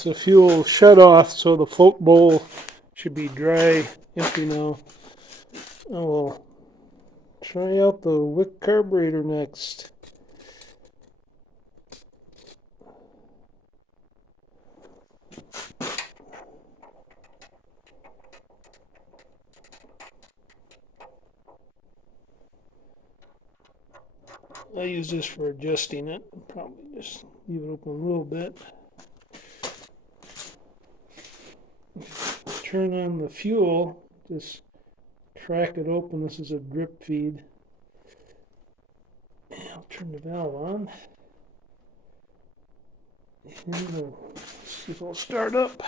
That's the fuel shut off, so the float bowl should be dry, empty now. I will try out the Wick carburetor next. I use this for adjusting it. Probably just leave it open a little bit. Turn on the fuel, just crack it open. This is a drip feed. And I'll turn the valve on. And we'll see if it'll start up.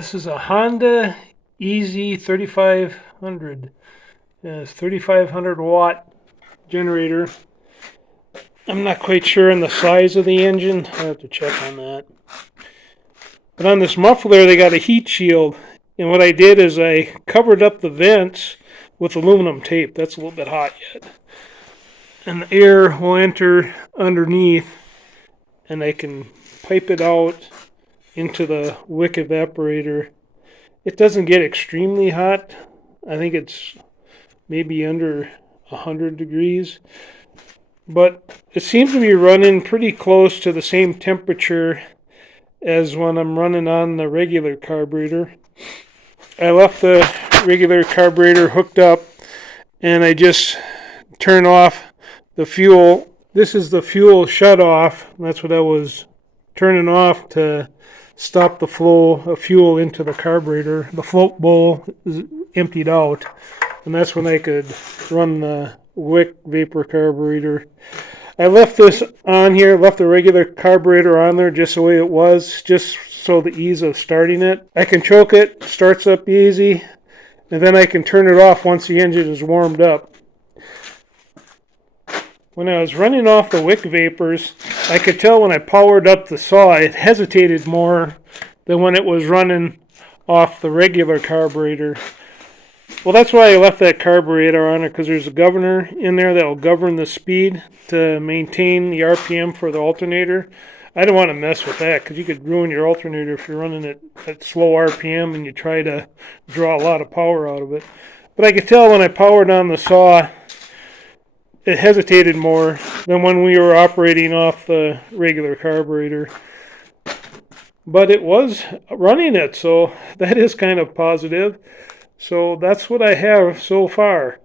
This is a Honda Easy 3500. It's 3500 watt generator. I'm not quite sure on the size of the engine. I have to check on that. But on this muffler, they got a heat shield. And what I did is I covered up the vents with aluminum tape. That's a little bit hot yet. And the air will enter underneath, and I can pipe it out into the Wick evaporator. It doesn't get extremely hot. I think it's maybe under 100 degrees. But it seems to be running pretty close to the same temperature as when I'm running on the regular carburetor. I left the regular carburetor hooked up, and I just turn off the fuel. This is the fuel shut off. That's what I was turning off to stop the flow of fuel into the carburetor. The float bowl is emptied out, and that's when I could run the Wick Vapor Carburetor. I left this on here, left the regular carburetor on there just the way it was, just so the ease of starting it. I can choke it, starts up easy, and then I can turn it off once the engine is warmed up. When I was running off the Wick Vapors, I could tell when I powered up the saw, it hesitated more than when it was running off the regular carburetor. Well, that's why I left that carburetor on it, because there's a governor in there that will govern the speed to maintain the RPM for the alternator. I don't want to mess with that, because you could ruin your alternator if you're running it at slow RPM and you try to draw a lot of power out of it. But I could tell when I powered on the saw, it hesitated more than when we were operating off the regular carburetor. But it was running it, so that is kind of positive. So that's what I have so far.